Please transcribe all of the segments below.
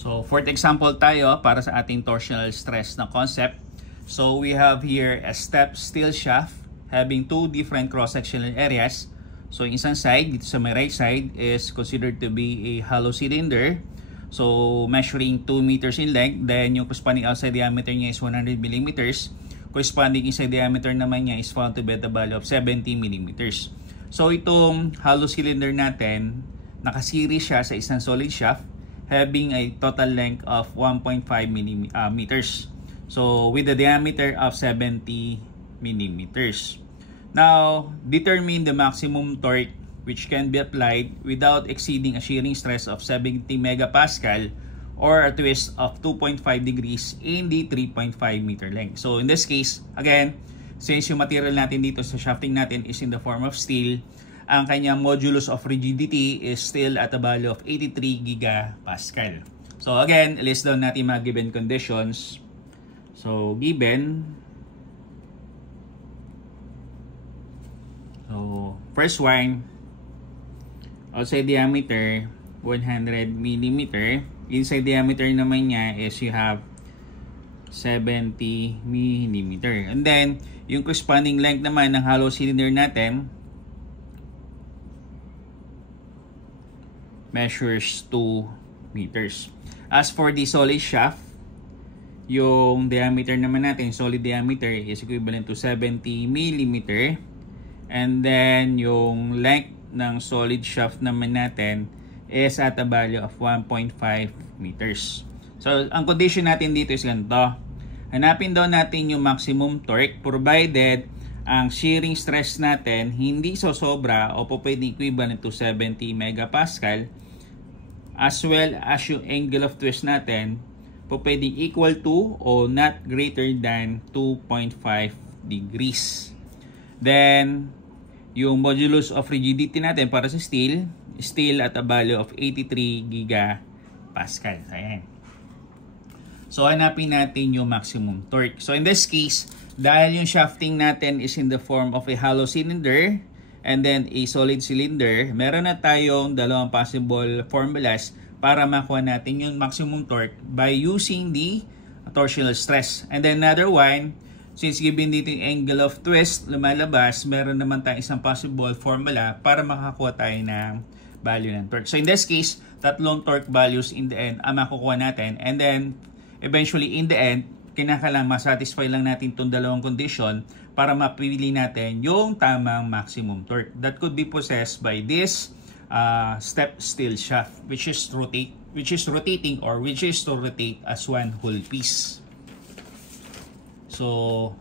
So, fourth example tayo para sa ating torsional stress na concept. So, we have here a step steel shaft having two different cross-sectional areas. So, yung isang side, dito sa my right side, is considered to be a hollow cylinder. So, measuring 2 meters in length. Then, yung corresponding outside diameter niya is 100 millimeters. Corresponding inside diameter naman niya is found to be at the value of 70 millimeters. So, itong hollow cylinder natin, nakaseries siya sa isang solid shaft having a total length of 1.5 meters. So, with a diameter of 70 millimeters. Now, determine the maximum torque which can be applied without exceeding a shearing stress of 70 megapascal or a twist of 2.5 degrees in the 3.5 meter length. So, in this case, again, since yung material natin dito sa shafting natin is in the form of steel, ang kanyang modulus of rigidity is still at a value of 83 gigapascal. So again, list down natin mga given conditions. So given, so first one, outside diameter 100 millimeter. Inside diameter naman niya is you have 70 millimeter. And then, yung corresponding length naman ng hollow cylinder natin measures 2 meters. As for the solid shaft, yung diameter naman natin, solid diameter is equivalent to 70 millimeter. And then, yung length ng solid shaft naman natin is at a value of 1.5 meters. So, ang condition natin dito is ganito. Hanapin daw natin yung maximum torque provided ang shearing stress natin hindi sosobra o po pwedeng equivalent to 70 megapascal as well as yung angle of twist natin po pwedeng equal to o not greater than 2.5 degrees. Then, yung modulus of rigidity natin para sa steel, still at a value of 83 gigapascal. Ayan. So, hanapin natin yung maximum torque. So, in this case, dahil yung shafting natin is in the form of a hollow cylinder and then a solid cylinder, meron na tayong dalawang possible formulas para makuha natin yung maximum torque by using the torsional stress. And then another one, since given dito yung angle of twist lumalabas, meron naman tayong isang possible formula para makakuha tayo ng value ng torque. So in this case, tatlong torque values in the end ang makukuha natin. And then, eventually in the end, kinakailangan masatisfy lang natin itong dalawang condition para mapili natin yung tamang maximum torque that could be possessed by this step steel shaft which is rotating or which is to rotate as one whole piece. So,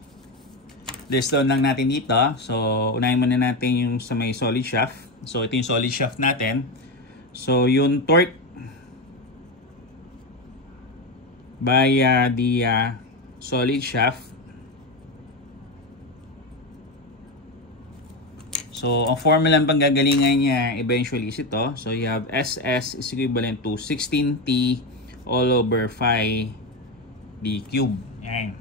list down lang natin dito. So, unahin muna natin yung sa may solid shaft. So, ito yung solid shaft natin. So, yung torque via the solid shaft. So, ang formula ng panggagalingan niya eventually is ito. So, you have SS is equivalent to 16T all over phi d cube. Ayan.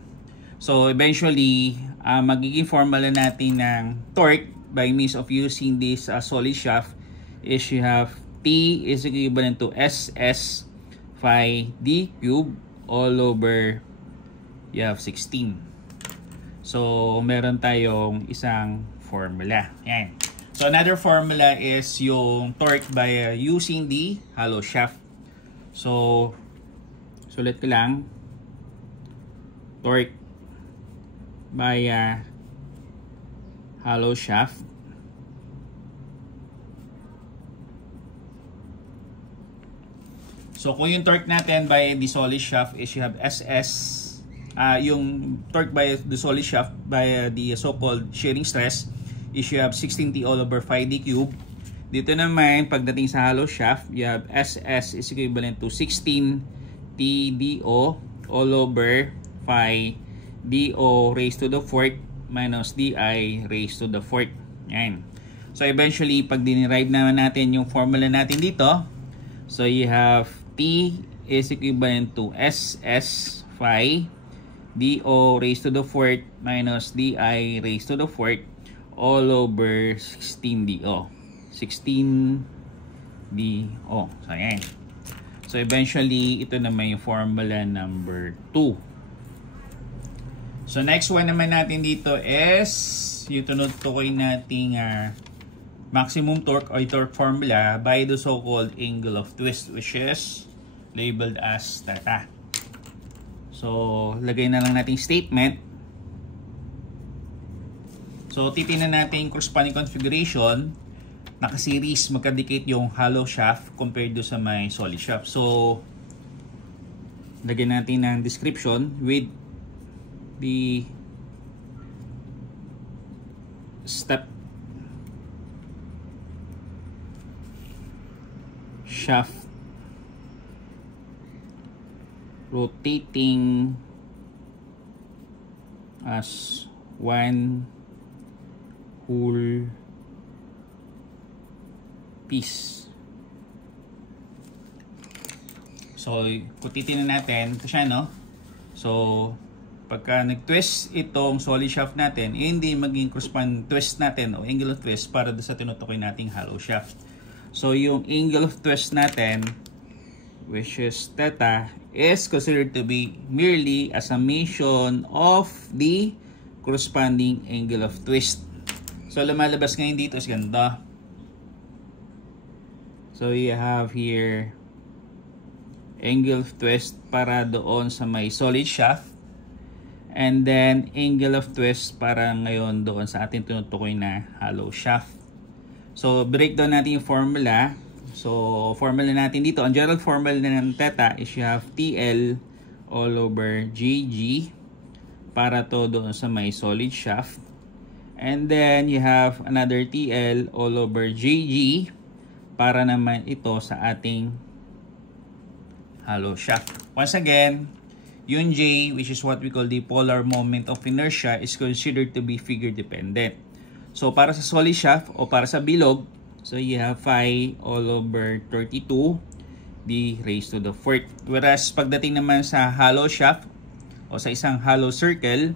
So, eventually, magiging formula natin ng torque by means of using this solid shaft is you have T is equivalent to SS phi d cube all over you have 16. So, meron tayong isang formula. Yan. So, another formula is yung torque by using the hollow shaft. So, sulit ko lang. Torque by hollow shaft. So, kung yung torque natin by the solid shaft is you have SS, yung torque by the solid shaft by the so-called shearing stress is you have 16T all over phi d cube. Dito naman, pagdating sa hollow shaft, you have SS is equivalent to 16TDO all over phi DO raised to the fourth minus DI raised to the fourth. Yan. So, eventually, pag dinerive naman natin yung formula natin dito, so you have T is equivalent to SS phi DO raised to the fourth minus DI raised to the fourth all over 16DO. 16DO. So, ayan. So eventually, ito naman yung formula number 2. So next one naman natin dito is yung tunutukoy nating maximum torque or torque formula by the so-called angle of twist, which is labeled as theta. So lagay na lang nating statement. So titingnan natin yung corresponding configuration. Naka-series, magkadikit yung hollow shaft compared do sa may solid shaft. So lagyan natin ng description with the step shaft rotating as one whole piece. So kung titingnan natin, ito siya, no? So pagka nag-twist itong solid shaft natin, hindi maging corresponding twist natin o angle of twist para sa tinutukoy nating hollow shaft. So yung angle of twist natin, which is theta, is considered to be merely a summation of the corresponding angle of twist. So lumalabas ngayon dito is ganda. So you have here angle of twist para doon sa may solid shaft. And then angle of twist para ngayon doon sa ating tinutukoy na hollow shaft. So breakdown natin yung formula. So formula natin dito, ang general formula ng theta is you have TL all over GG para to doon sa may solid shaft. And then you have another TL all over GG para naman ito sa ating hollow shaft. Once again, yung J, which is what we call the polar moment of inertia, is considered to be figure dependent. So para sa solid shaft o para sa bilog, so you have phi all over 32 d raised to the 4th. Whereas pagdating naman sa hollow shaft o sa isang hollow circle,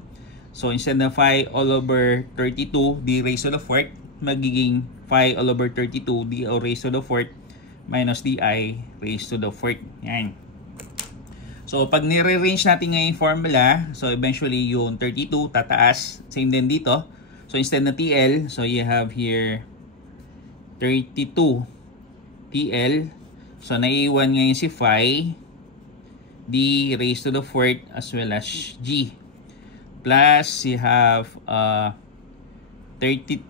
so instead of phi all over 32 d raised to the 4th, magiging phi all over 32 d raised to the 4th minus di raised to the 4th. Yan. So pag nire-range natin ngayon yung formula, so eventually yung 32 tataas, same din dito. So instead na TL, so you have here 32 TL. So naiiwan ngayon si phi d raised to the 4th as well as G. Plus you have 32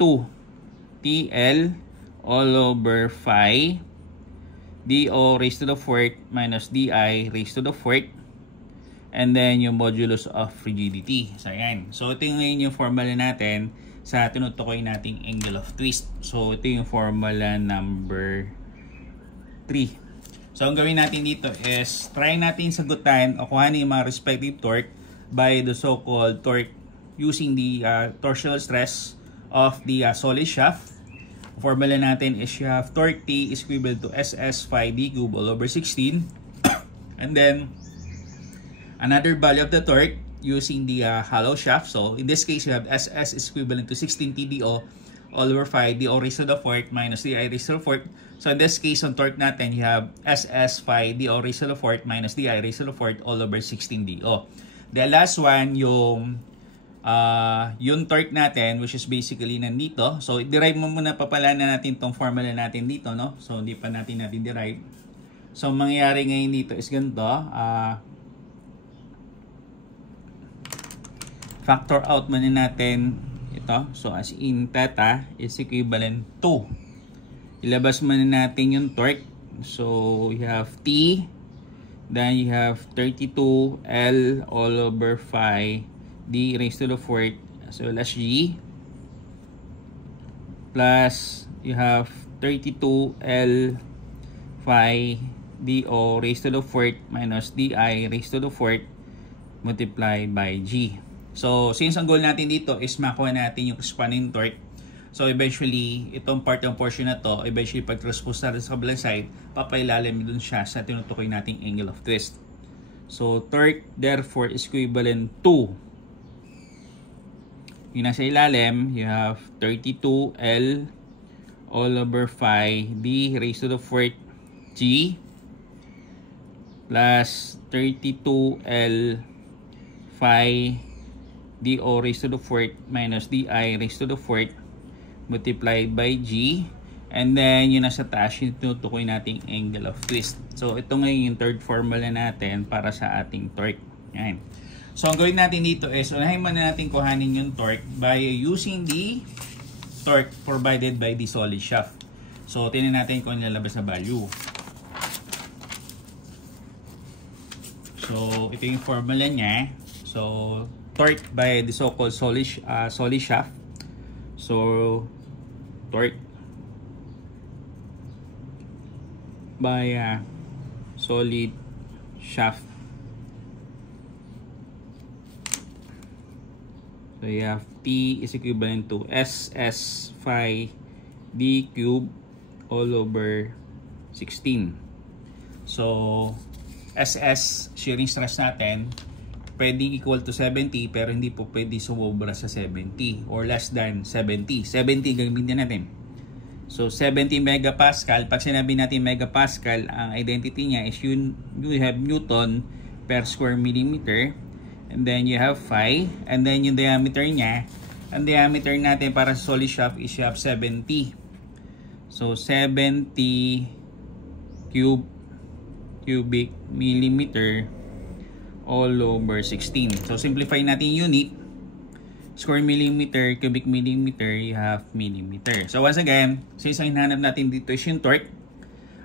TL all over phi DO raised to the 4th minus DI raised to the 4th, and then yung modulus of rigidity. So ayan. So ito ngayon yung formula natin sa tinutukoy nating angle of twist. So ito yung formula number 3. So ang gawin natin dito is try natin sagutan o kuhanin yung mga respective torque by the so-called torque using the torsional stress of the solid shaft. Formula natin is you have torque T is equivalent to SS phi d cube all over 16. And then another value of the torque using the hollow shaft. So in this case, you have SS is equivalent to 16 TDO all over phi DO raised to the 4th minus DI raised to the 4th. So in this case, on torque natin, you have SS phi DO raised to the 4th minus DI raised to the 4th all over 16 DO. The last one, yung torque natin, which is basically nandito. So derive mo muna, papalaan na natin tong formula natin dito, no? So hindi pa natin derive. So mangyayari ngayon dito is ganito. Factor out muna natin ito. So as in theta is equivalent to, ilabas muna natin yung torque. So you have T, then you have 32 L all over phi d raised to the 4th as well as G, plus you have 32 L phi DO raised to the 4th minus DI raised to the 4th multiplied by G. So since ang goal natin dito is makuha natin yung corresponding torque, so eventually itong part ng portion na to, eventually pag transpose natin sa kabilang side, papailalim dun siya sa tinutukoy nating angle of twist. So torque therefore is equivalent to, yung nasa ilalim, you have 32 L all over phi d raised to the 4th G plus 32L phi dO raised to the fourth minus di raised to the fourth multiplied by G. And then, yung nasa taas, yung tinutukoy nating angle of twist. So, ito ngayon yung third formula natin para sa ating torque. Yan. So, ang gawin natin dito is, unahin muna natin kuhanin yung torque by using the torque provided by the solid shaft. So, tingnan natin kung nilalabas na value. So, ito yung formula niya. So, torque by the so-called solid shaft. So, torque by solid shaft. So you have T is equivalent to SS phi D cube all over 16. So SS shearing stress natin pwedeng equal to 70 pero hindi po pwede sumobra sa 70 or less than 70. 70 gagamitin natin. So 70 megapascal, pag sinabi natin megapascal, ang identity niya is you have Newton per square millimeter, and then you have phi, and then yung diameter niya, ang diameter natin para sa solid shaft is you have 70. So 70 cubic millimeter all over 16. So simplify natin unit. Square millimeter, cubic millimeter, you have millimeter. So once again, since ang hinahanap natin dito is yung torque,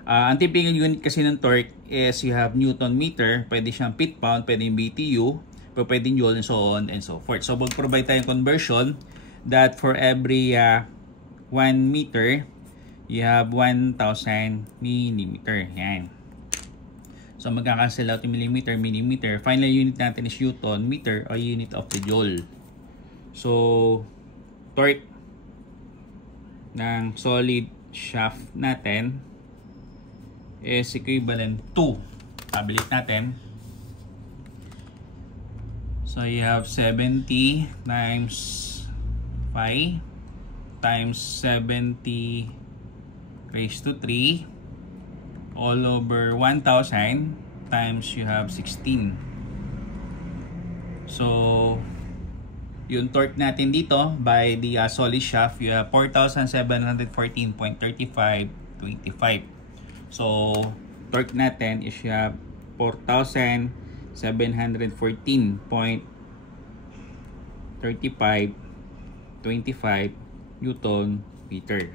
ang typical unit kasi ng torque is you have Newton meter, pwede siyang feet pound, pwede yung BTU, pwede yung joule, and so on and so forth. So mag-provide tayong conversion that for every 1 meter, you have 1,000 millimeter. Yan. So magkakancel out yung millimeter. Final unit natin is Newton meter or unit of the joule. So, torque ng solid shaft natin is equivalent to, tablet natin. So, you have 70 times phi times 70 raised to 3 all over 1,000 times you have 16. So, yung torque natin dito by the solid shaft, you have 4,714.3525. So, torque natin is you have 4,714.3525 Newton meter.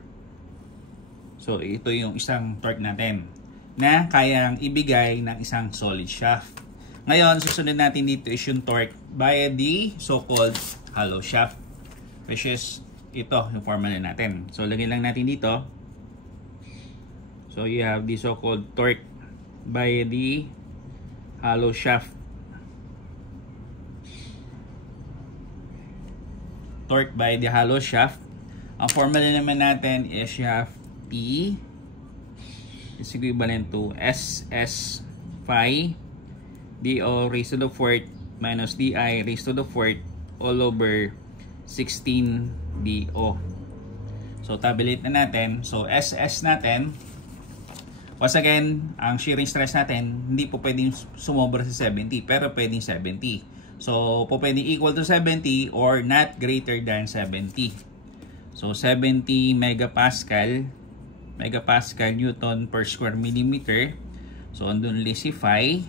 So, ito yung isang torque natin na kayang ibigay ng isang solid shaft. Ngayon, susunod natin dito is yung torque by the so-called hollow shaft, which is ito yung formula natin. So lagyan lang natin dito. So you have the so-called torque by the hollow shaft. Torque by the hollow shaft. Ang formula naman natin is you have T is equivalent to SS phi dO raised to the fourth minus di raised to the fourth all over 16 dO. So tabulate na natin. So SS natin, once again, ang shearing stress natin hindi po pwedeng sumobra sa 70 pero pwedeng 70. So po pwedeng equal to 70 or not greater than 70. So 70 megapascal Newton per square millimeter. So andun si phi.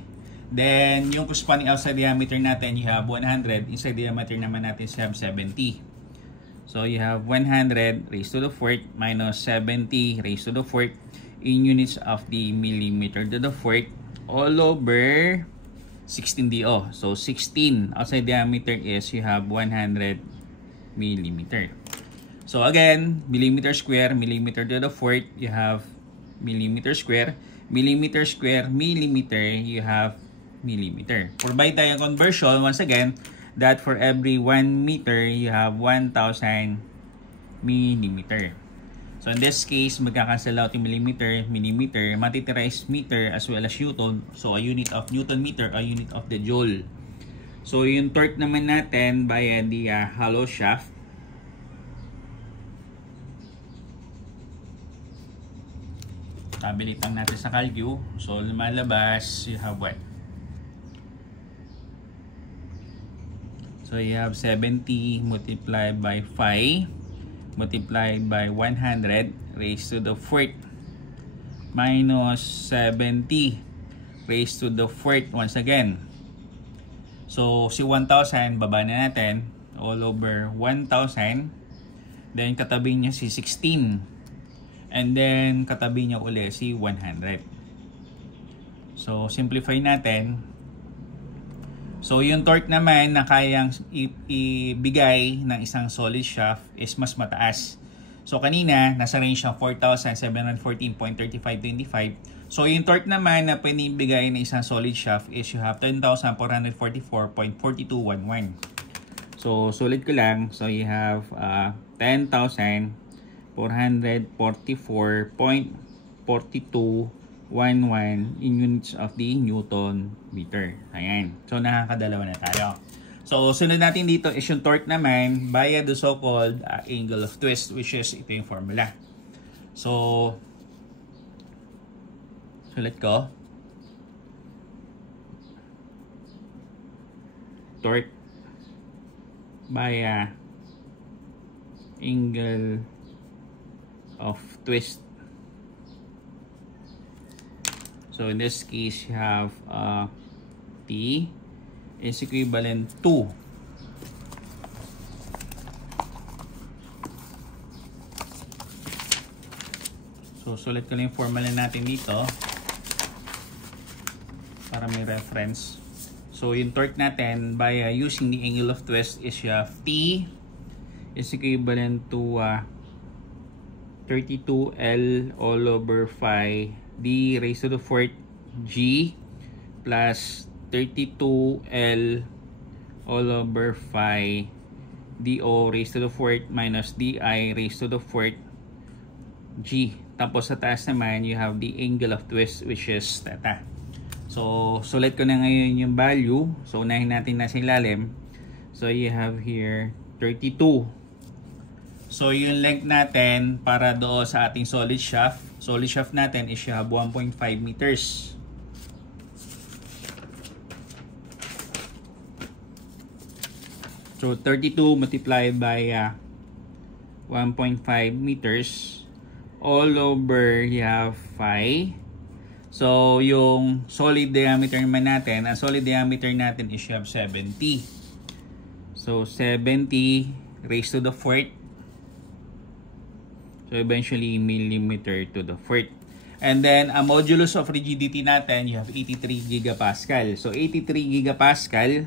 Then, yung corresponding outside diameter natin, you have 100. Inside diameter naman natin, you have 70. So, you have 100 raised to the fourth minus 70 raised to the fourth in units of the millimeter to the fourth all over 16 DO. So, 16 outside diameter is you have 100 millimeter. So, again, millimeter square to the fourth, you have millimeter square. Millimeter square, millimeter, you have millimeter. Provide tayong conversion once again that for every 1 meter you have 1,000 millimeter. So in this case, magkakancel out yung millimeter, matitira is meter as well as Newton. So a unit of Newton meter, a unit of the joule. So yung torque naman natin by the hollow shaft, Tabulate lang natin sa Calcu. So, lumalabas, you have what? So, you have 70 multiplied by 5 multiplied by 100 raised to the 4th minus 70 raised to the 4th once again. So, si 1,000, baba na natin. All over 1,000. Then, katabi niya si 16. And then, katabi niya uli si 100. So, simplify natin. So, yung torque naman na kayang ibigay ng isang solid shaft is mas mataas. So, kanina, nasa range ng 4,714.3525. So, yung torque naman na pwede ibigay ng isang solid shaft is you have 10,444.4211. So, sulit ko lang. So, you have 10,444.4211 in units of the Newton meter. Ayan. So, nakakadalawa na tayo. So, sunod natin dito is yung torque naman via the so-called angle of twist, which is ito yung formula. So, sulit ko. Torque via angle of twist. So in this case, you have T is equivalent to sulit ko lang yung formula natin dito para may reference. So yung torque natin by using the angle of twist is you have T is equivalent to 32L all over 5 D raised to the 4th G plus 32L all over 5 DO raised to the 4th minus DI raised to the 4th G. Tapos sa taas naman, you have the angle of twist which is theta. So, sulit ko na ngayon yung value. So, unahin natin na sa ilalim. So, you have here 32. So, yung length natin para doon sa ating solid shaft. Solid shaft natin is you have 1.5 meters. So, 32 multiplied by 1.5 meters. All over, you have 5. So, yung solid diameter naman natin, ang solid diameter natin is you have 70. So, 70 raised to the 4th. So, eventually, millimeter to the 4th. And then, ang modulus of rigidity natin, you have 83 gigapascal. So, 83 gigapascal.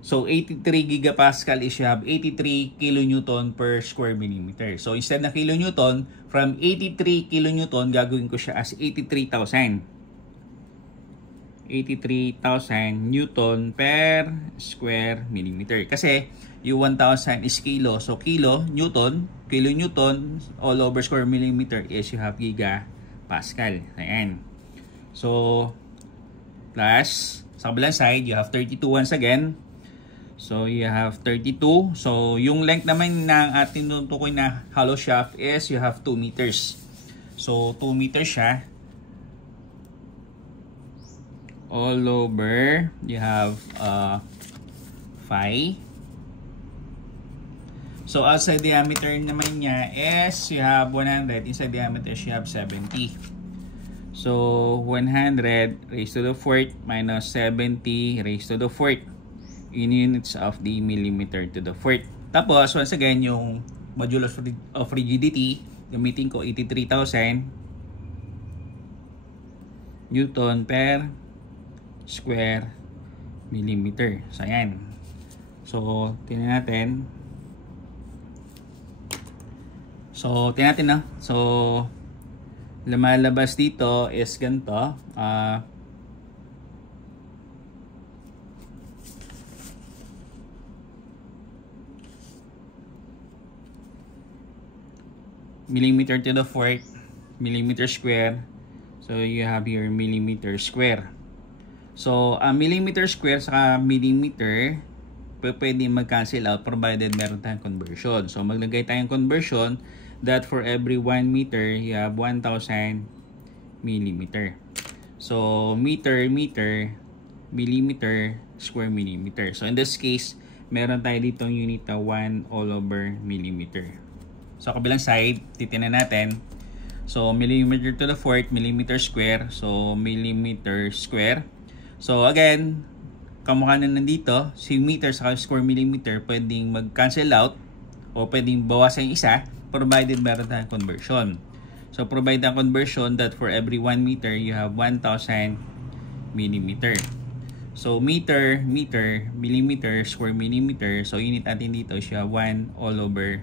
So, 83 gigapascal is you have 83 kilonewton per square millimeter. So, instead na kilonewton, from 83 kilonewton, gagawin ko siya as 83,000. 83,000 newton per square millimeter. Kasi, yung 1,000 is kilo. So, kilonewton all over square millimeter is you have gigapascal. Ayan. So, plus, sa kabilang side, you have 32 once again. So, you have 32. So, yung length naman ng ating tutukoy na hollow shaft is you have 2 meters. So, 2 meters siya. All over, you have 5. So, outside diameter naman niya is you have 100. Inside diameter, you have 70. So, 100 raised to the 4th minus 70 raised to the 4th. In units of the millimeter to the 4th. Tapos, once again, yung modulus of rigidity, gamitin ko 83,000 Newton per square millimeter. So, ayan. So, tingnan natin. So, lumalabas dito is ganito. Millimeter to the 4th, millimeter square. So, you have here millimeter square. So, millimeter square sa millimeter, pwede mag-cancel out provided meron tayong conversion. So, maglagay tayong conversion that for every 1 meter, you have 1,000 millimeter. So, meter, millimeter, square millimeter. So, in this case, meron tayo ditong unit na 1 all over millimeter. So, kabilang side, titingnan natin. So, millimeter to the fourth, millimeter square. So, millimeter square. So, again, kamukha na nandito, si meter sa square millimeter pwedeng mag-cancel out o pwedeng bawasan yung isa provided meron tayong conversion. So, provide ang conversion that for every 1 meter, you have 1,000 millimeter. So, meter, millimeter, square millimeter. So, unit natin dito is you have 1 all over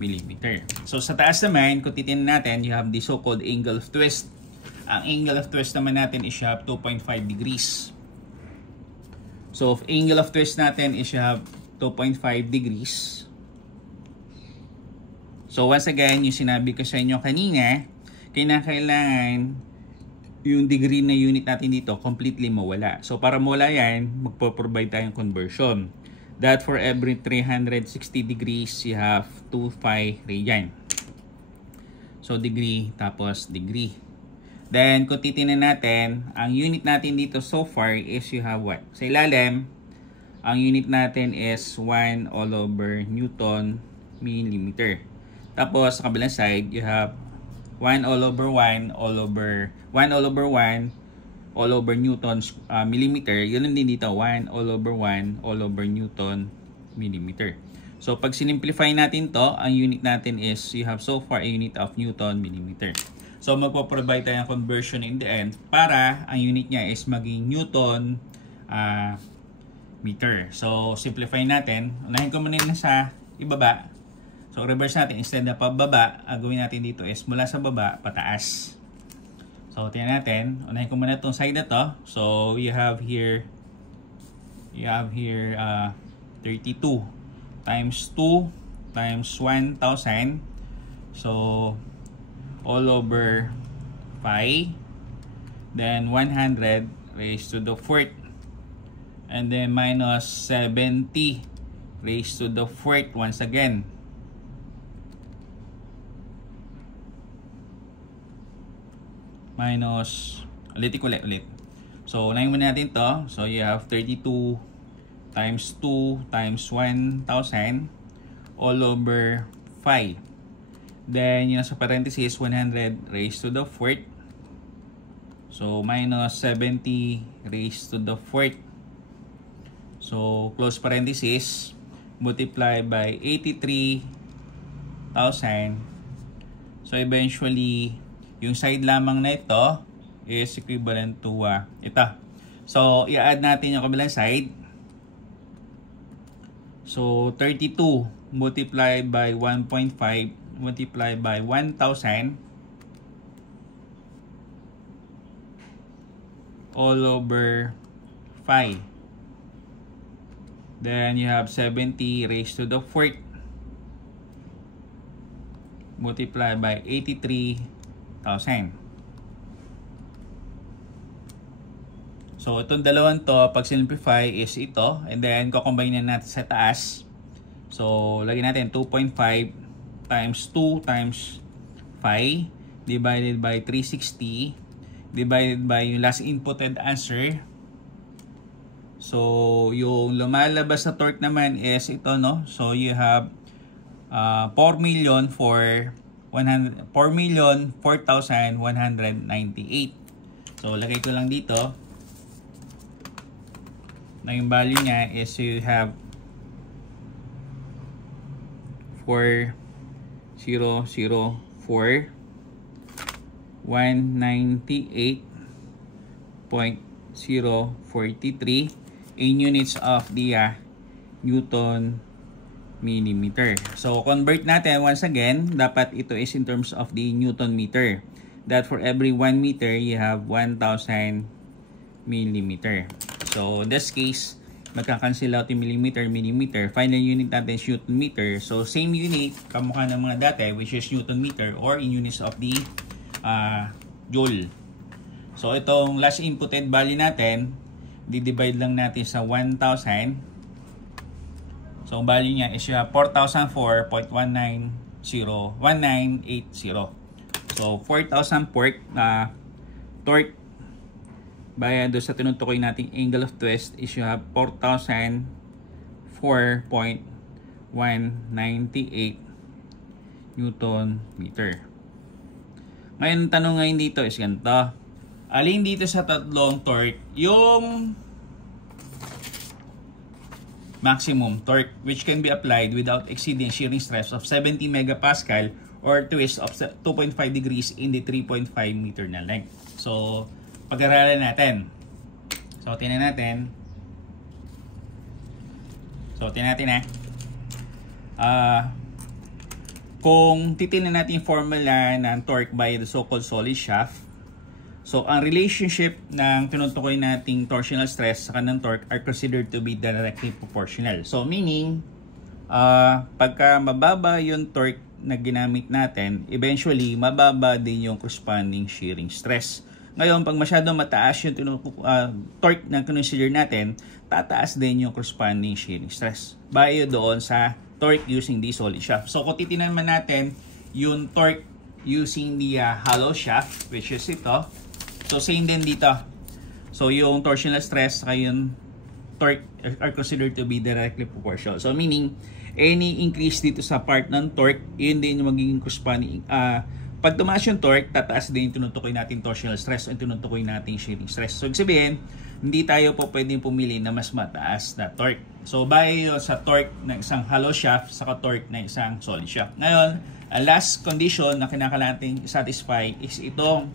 millimeter. So, sa taas naman, kung titingnan natin, you have the so-called angle of twist. Ang angle of twist naman natin is you have 2.5 degrees. So, if angle of twist natin is you have 2.5 degrees. So, once again, yung sinabi ko sa inyo kanina, kailangan yung degree na unit natin dito completely mawala. So, para mawala yan, magpo-provide tayong conversion. That for every 360 degrees, you have 2 pi radian. So, degree tapos degree. Then, kung titingnan natin, ang unit natin dito so far is you have what? Sa ilalim, ang unit natin is 1 all over Newton millimeter. Tapos, sa kabilang side, you have 1 all over 1 all over 1 all over 1 all over Newton millimeter. Yun din dito, 1 all over 1 all over Newton millimeter. So, pag sinimplify natin to, ang unit natin is, you have so far a unit of Newton millimeter. So, magpo-provide tayo ng conversion in the end para ang unit niya is maging Newton meter. So, simplify natin. Unahin ko muna na sa ibaba. So, reverse natin. Instead na pababa, ang gawin natin dito is mula sa baba, pataas. So, tingnan natin. Unahin ko muna itong side na to. So, you have here 32 times 2 times 1,000. So, all over 5. Then, 100 raised to the fourth. And then, minus 70 raised to the fourth once again. Minus, ulit. So, unahin muna natin to. So, you have 32 times 2 times 1,000 all over 5. Then, yung nasa parenthesis, 100 raised to the fourth. So, minus 70 raised to the fourth. So, close parenthesis, multiply by 83,000. So, eventually, yung side lamang na ito is equivalent to ito. So, i-add natin yung kabilang side. So, 32 multiplied by 1.5 multiplied by 1,000 all over 5. Then, you have 70 raised to the fourth multiplied by 83,000. So, itong dalawang to, pag simplify is ito. And then, kukombine na natin sa taas. So, lagyan natin 2.5 times 2 times 5 divided by 360 divided by yung last inputted answer. So, yung lumalabas na torque naman is ito, no? So, you have 4,004,198. So, lagay ko lang dito na yung value niya is you have 4,004,198.043 in units of the Newton millimeter. So, convert natin once again. Dapat ito is in terms of the Newton meter. That for every 1 meter, you have 1,000 millimeter. So, in this case, magkakancel out yung millimeter. Final unit natin is Newton meter. So, same unit, kamukha ng mga dati, which is Newton meter or in units of the joule. So, itong last inputted value natin, di-divide lang natin sa 1,000. So, ang value niya is 4,004.1980. So, 4,004 torque by do sa tinutukoy nating angle of twist is you have 4,004.198 Newton meter. Ngayon, tanong ngayon dito is ganito. Alin dito sa tatlong torque yung maximum torque which can be applied without exceeding shearing stress of 70 megapascal or twist of 2.5 degrees in the 3.5 meter na length. So, pag-aralan natin. So, tingnan natin. Kung titingnan natin yung formula ng torque by the so-called solid shaft, so ang relationship ng tinutukoy nating torsional stress sa kanang torque are considered to be directly proportional. So meaning, pagka mababa yung torque na ginamit natin, eventually mababa din yung corresponding shearing stress. Ngayon, pag masyadong mataas yung torque na consider natin, tataas din yung corresponding shearing stress. Bayo doon sa torque using the solid shaft. So kung titingnan man natin yung torque using the hollow shaft, which is ito, so same din dito. So yung torsional stress saka yung torque are considered to be directly proportional. So meaning, any increase dito sa part ng torque, yun din yung magiging corresponding. Pag tumaas yung torque, tataas din yung tinutukoy natin torsional stress o yung tinutukoy natin shearing stress. So, ibig sabihin, hindi tayo po pwedeng pumili na mas mataas na torque. So, bayo sa torque ng isang hollow shaft sa torque ng isang solid shaft. Ngayon, ang last condition na kinakailangan natin satisfy is itong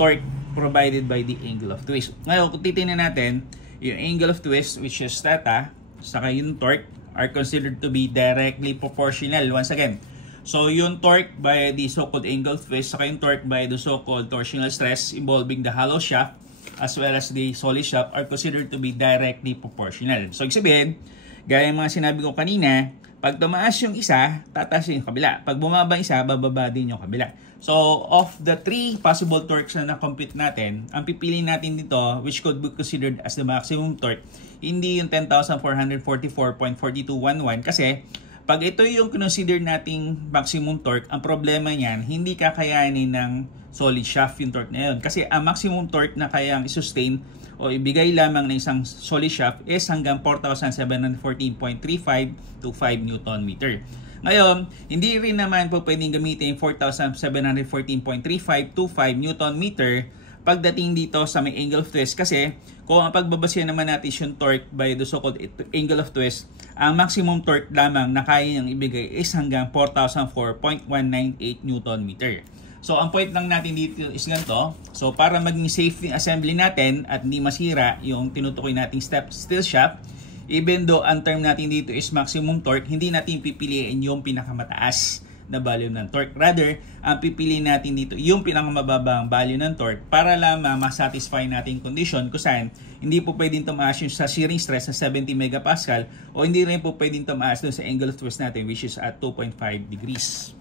torque provided by the angle of twist. Ngayon, kung titingnan natin, yung angle of twist, which is theta, saka yung torque, are considered to be directly proportional. Once again, so yung torque by the so-called angle of twist, saka yung torque by the so-called torsional stress involving the hollow shaft as well as the solid shaft are considered to be directly proportional. So, ibig sabihin, gaya ng mga sinabi ko kanina, pag tumaas yung isa, tataas yung kabila. Pag bumaba isa, bababa din yung kabila. So, of the three possible torques na na-compute natin, ang pipiliin natin dito, which could be considered as the maximum torque, hindi yung 10,444.4211 kasi pag ito yung consider nating maximum torque, ang problema niyan, hindi kakayanin ng solid shaft yung torque na yun. Kasi ang maximum torque na kayang i-sustain o ibigay lamang ng isang solid shaft is hanggang 4,714.35 to 5 Newton meter. Ngayon, hindi rin naman po pwedeng gamitin 4,714.35 to 5 Newton meter pagdating dito sa may angle of twist kasi kung ang pagbabasya naman natin yung torque by the so-called angle of twist, ang maximum torque lamang na kaya niyang ibigay is hanggang 4,004.198 Newton meter. So, ang point lang natin dito is ganito. So, para maging safe yung assembly natin at hindi masira yung tinutukoy nating steel shaft, even though ang term natin dito is maximum torque, hindi natin pipiliin yung pinakamataas na value ng torque. Rather, ang pipiliin natin dito yung pinakamababang value ng torque para lamang masatisfy natin condition kung saan hindi po pwedeng tumaas yung sa shearing stress na 70 megapascal o hindi rin po pwedeng tumaas doon sa angle of twist natin which is at 2.5 degrees.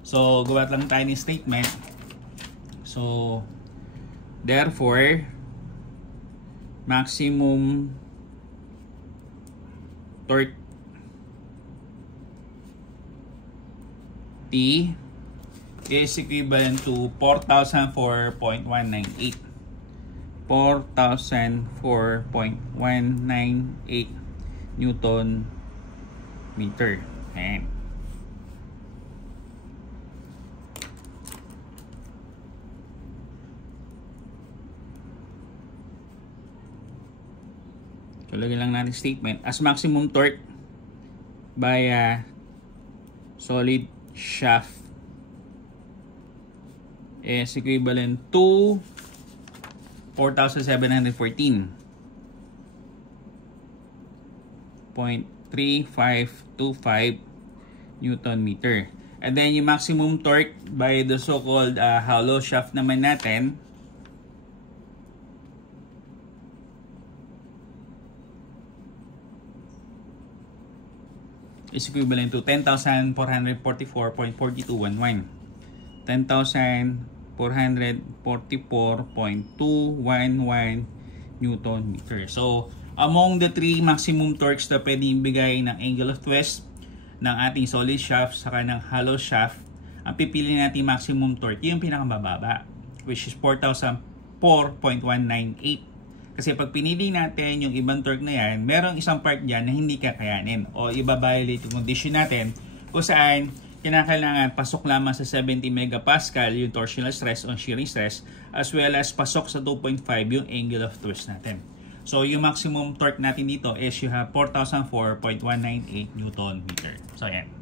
So, gawa lang tayo ng statement. So, therefore, maximum torque T is equivalent to 4,004.198. 4,004.198 Newton meter. Ayan. So, lagyan lang natin statement. As maximum torque by solid shaft is equivalent to 4,714.3525 Newton meter. And then yung maximum torque by the so-called hollow shaft naman natin is equivalent to 10,444.4211. 10,444.211 Newton meter. So, among the three maximum torques na pwedeng ibigay ng angle of twist, ng ating solid shaft, saka ng hollow shaft, ang pipili natin maximum torque, yung pinakamababa. which is 4,004.198. Kasi pag pinili natin yung ibang torque na yan, merong isang part dyan na hindi kakayanin o iba-violate yung condition natin kung saan kinakailangan pasok lamang sa 70 megapascal yung torsional stress o shearing stress, as well as pasok sa 2.5 yung angle of twist natin. So yung maximum torque natin dito is you have 4,004.198 Newton meter. So yan.